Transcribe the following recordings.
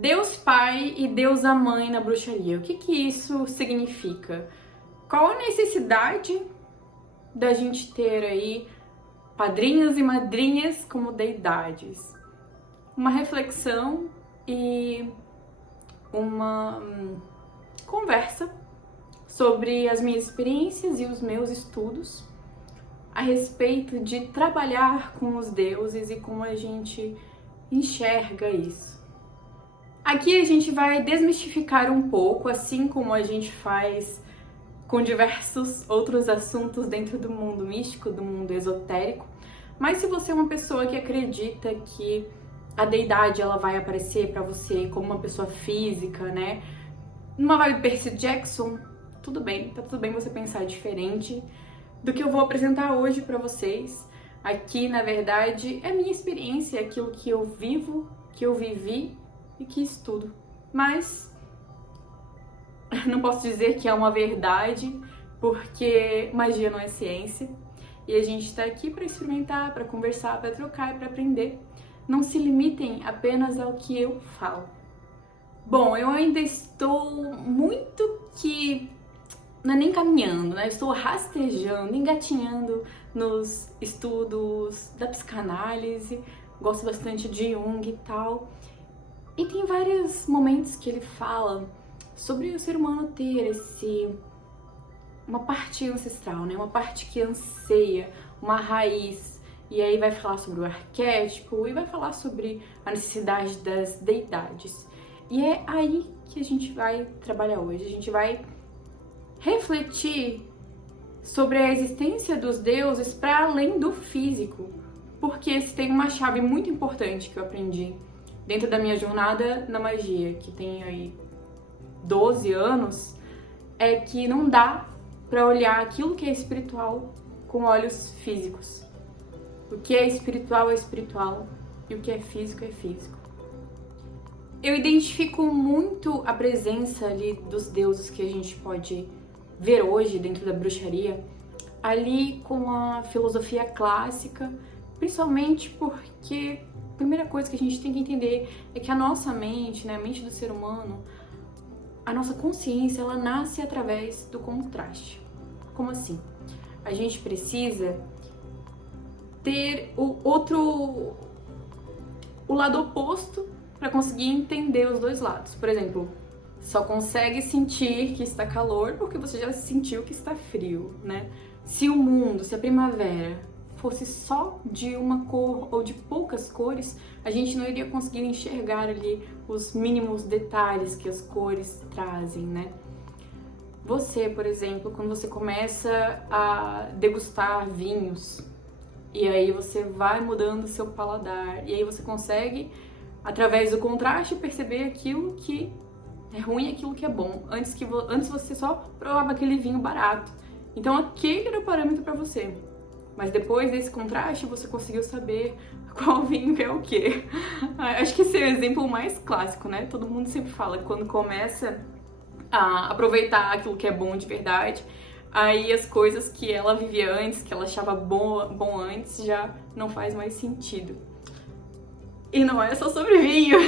Deus Pai e Deusa Mãe na bruxaria. O que isso significa? Qual a necessidade da gente ter aí padrinhos e madrinhas como deidades? Uma reflexão e uma conversa sobre as minhas experiências e os meus estudos a respeito de trabalhar com os deuses e como a gente enxerga isso. Aqui a gente vai desmistificar um pouco, assim como a gente faz com diversos outros assuntos dentro do mundo místico, do mundo esotérico. Mas se você é uma pessoa que acredita que a deidade ela vai aparecer para você como uma pessoa física, né? Numa vibe Percy Jackson, tudo bem, tá tudo bem você pensar diferente do que eu vou apresentar hoje para vocês. Aqui, na verdade, é minha experiência, aquilo que eu vivo, que eu vivi e que estudo. Mas não posso dizer que é uma verdade, porque magia não é ciência. E a gente tá aqui para experimentar, para conversar, para trocar e para aprender. Não se limitem apenas ao que eu falo. Bom, eu ainda estou muito que... não é nem caminhando, né? Eu estou rastejando, engatinhando nos estudos da psicanálise. Gosto bastante de Jung e tal. E tem vários momentos que ele fala sobre o ser humano ter uma parte ancestral, né? Uma parte que anseia, uma raiz. E aí vai falar sobre o arquétipo e vai falar sobre a necessidade das deidades. E é aí que a gente vai trabalhar hoje. A gente vai refletir sobre a existência dos deuses para além do físico. Porque se tem uma chave muito importante que eu aprendi dentro da minha jornada na magia, que tem aí 12 anos, é que não dá para olhar aquilo que é espiritual com olhos físicos. O que é espiritual e o que é físico. Eu identifico muito a presença ali dos deuses que a gente pode ver hoje dentro da bruxaria, ali com a filosofia clássica, principalmente porque a primeira coisa que a gente tem que entender é que a nossa mente, né, a mente do ser humano, a nossa consciência, ela nasce através do contraste. Como assim? A gente precisa ter o lado oposto para conseguir entender os dois lados. Por exemplo, só consegue sentir que está calor porque você já sentiu que está frio, né? Se o mundo, se a primavera fosse só de uma cor ou de poucas cores, a gente não iria conseguir enxergar ali os mínimos detalhes que as cores trazem, né? Você, por exemplo, quando você começa a degustar vinhos, e aí você vai mudando o seu paladar, e aí você consegue, através do contraste, perceber aquilo que é ruim e aquilo que é bom. Antes você só provava aquele vinho barato. Então aquele era o parâmetro para você. Mas depois desse contraste, você conseguiu saber qual vinho é o quê. Acho que esse é o exemplo mais clássico, né? Todo mundo sempre fala que quando começa a aproveitar aquilo que é bom de verdade, aí as coisas que ela vivia antes, que ela achava bom antes, já não faz mais sentido. E não é só sobre vinho.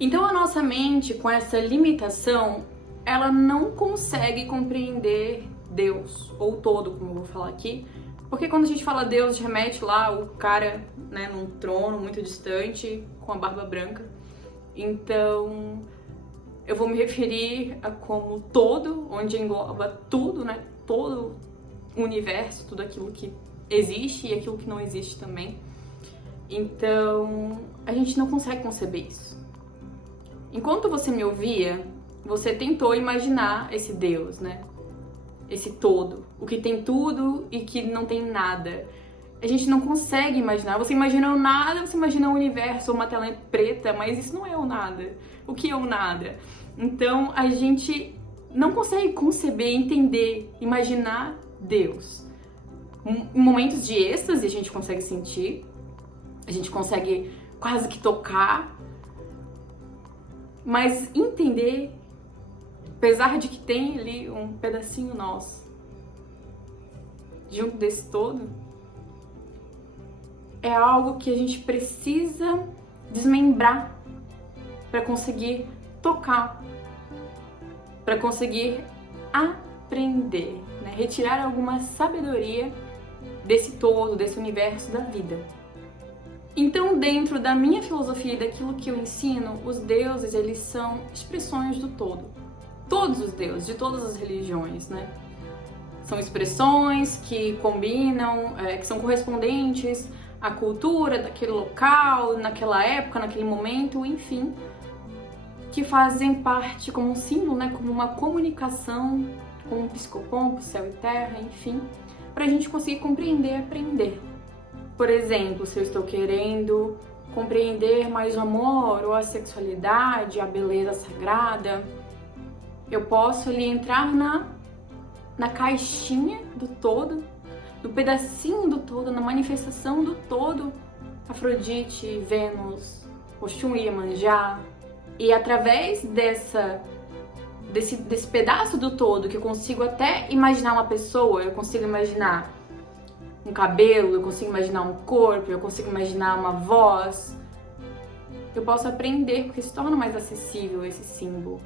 Então a nossa mente, com essa limitação, ela não consegue compreender Deus, ou todo, como eu vou falar aqui, porque quando a gente fala Deus, remete lá o cara, né, num trono muito distante, com a barba branca. Então eu vou me referir a como todo, onde engloba tudo, né, todo o universo, tudo aquilo que existe e aquilo que não existe também. Então a gente não consegue conceber isso. Enquanto você me ouvia, você tentou imaginar esse Deus, né? Esse todo, o que tem tudo e que não tem nada. A gente não consegue imaginar. Você imagina o nada, você imagina o universo, uma tela preta, mas isso não é o nada. O que é o nada? Então a gente não consegue conceber, entender, imaginar Deus. Em momentos de êxtase a gente consegue sentir, a gente consegue quase que tocar, mas entender, apesar de que tem ali um pedacinho nosso junto desse todo, é algo que a gente precisa desmembrar para conseguir tocar, para conseguir aprender, né? Retirar alguma sabedoria desse todo, desse universo da vida. Então, dentro da minha filosofia e daquilo que eu ensino, os deuses, eles são expressões do todo. Todos os deuses, de todas as religiões, né? São expressões que combinam, que são correspondentes à cultura daquele local, naquela época, naquele momento, enfim, que fazem parte como um símbolo, né? Como uma comunicação com o psicopompo, céu e terra, enfim, para a gente conseguir compreender e aprender. Por exemplo, se eu estou querendo compreender mais o amor ou a sexualidade, a beleza sagrada, eu posso ali entrar na caixinha do todo, no pedacinho do todo, na manifestação do todo, Afrodite, Vênus, Oxum e Iemanjá, e através desse pedaço do todo que eu consigo até imaginar uma pessoa, eu consigo imaginar um cabelo, eu consigo imaginar um corpo, eu consigo imaginar uma voz. Eu posso aprender, porque se torna mais acessível esse símbolo.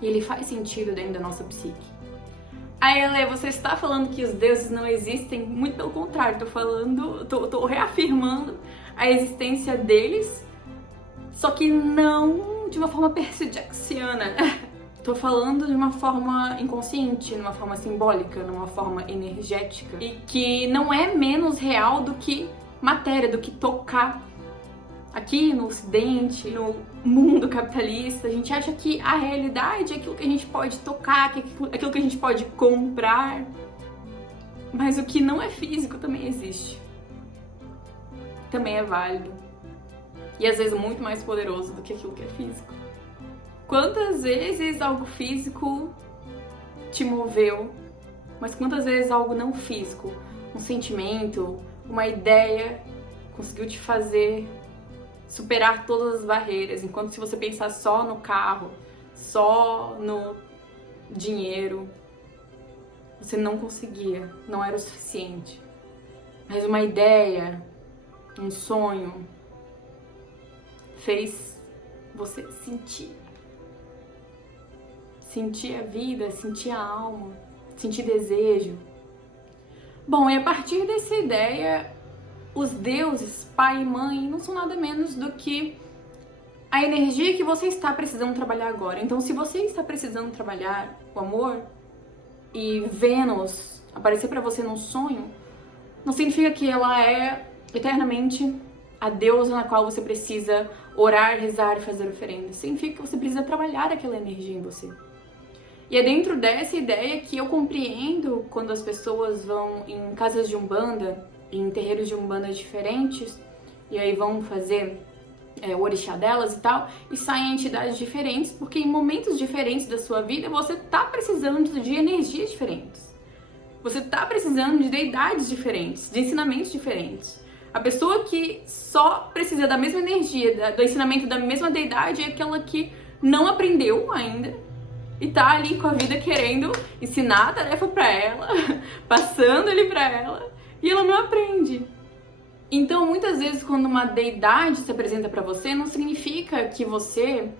E ele faz sentido dentro da nossa psique. Aí, Elê, você está falando que os deuses não existem? Muito pelo contrário, tô reafirmando a existência deles, só que não de uma forma percy-jacksoniana. Tô falando de uma forma inconsciente, numa forma simbólica, numa forma energética. E que não é menos real do que matéria, do que tocar. Aqui no Ocidente, no mundo capitalista, a gente acha que a realidade é aquilo que a gente pode tocar, aquilo que a gente pode comprar. Mas o que não é físico também existe. Também é válido. E às vezes muito mais poderoso do que aquilo que é físico. Quantas vezes algo físico te moveu, mas quantas vezes algo não físico, um sentimento, uma ideia, conseguiu te fazer superar todas as barreiras, enquanto se você pensar só no carro, só no dinheiro, você não conseguia, não era o suficiente. Mas uma ideia, um sonho, fez você sentir a vida, sentir a alma, sentir desejo. Bom, e a partir dessa ideia, os deuses, pai e mãe, não são nada menos do que a energia que você está precisando trabalhar agora. Então, se você está precisando trabalhar o amor e Vênus aparecer para você num sonho, não significa que ela é eternamente a deusa na qual você precisa orar, rezar e fazer oferendas. Significa que você precisa trabalhar aquela energia em você. E é dentro dessa ideia que eu compreendo quando as pessoas vão em casas de umbanda, em terreiros de umbanda diferentes, e aí vão fazer o orixá delas e tal, e saem entidades diferentes, porque em momentos diferentes da sua vida você tá precisando de energias diferentes. Você tá precisando de deidades diferentes, de ensinamentos diferentes. A pessoa que só precisa da mesma energia, do ensinamento da mesma deidade, é aquela que não aprendeu ainda e tá ali com a vida querendo ensinar a tarefa pra ela, passando ali pra ela, e ela não aprende. Então, muitas vezes, quando uma deidade se apresenta pra você, não significa que você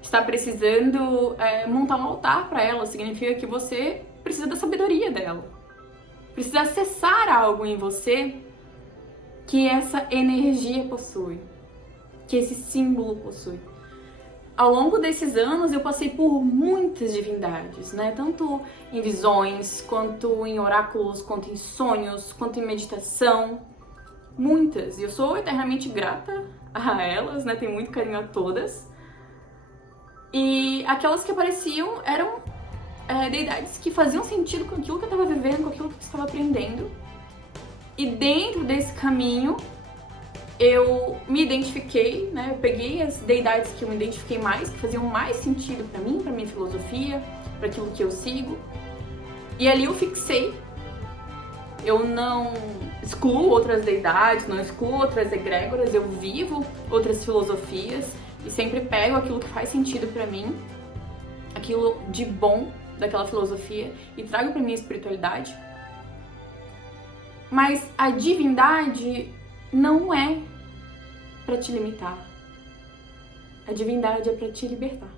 está precisando montar um altar pra ela, significa que você precisa da sabedoria dela. Precisa acessar algo em você que essa energia possui, que esse símbolo possui. Ao longo desses anos eu passei por muitas divindades, né? Tanto em visões, quanto em oráculos, quanto em sonhos, quanto em meditação. Muitas. E eu sou eternamente grata a elas, né? Tenho muito carinho a todas. E aquelas que apareciam eram deidades que faziam sentido com aquilo que eu estava vivendo, com aquilo que eu estava aprendendo. E dentro desse caminho, eu me identifiquei, né? Eu peguei as deidades que eu me identifiquei mais, que faziam mais sentido pra mim, pra minha filosofia, pra aquilo que eu sigo. E ali eu fixei. Eu não excluo outras deidades, não excluo outras egrégoras, eu vivo outras filosofias e sempre pego aquilo que faz sentido pra mim, aquilo de bom daquela filosofia e trago pra minha espiritualidade. Mas a divindade não é para te limitar. A divindade é para te libertar.